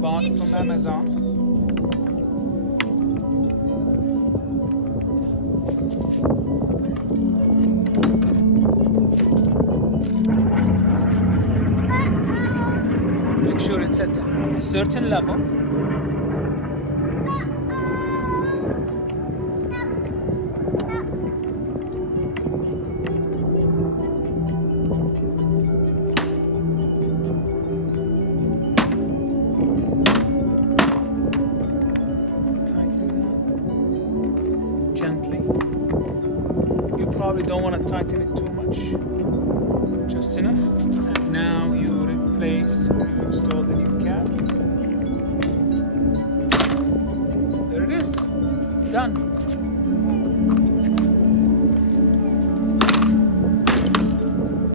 bought from Amazon. Make sure it's at a certain level. Gently. You probably don't want to tighten it too much. Just enough. And now you replace or you install the new cap. There it is. Done.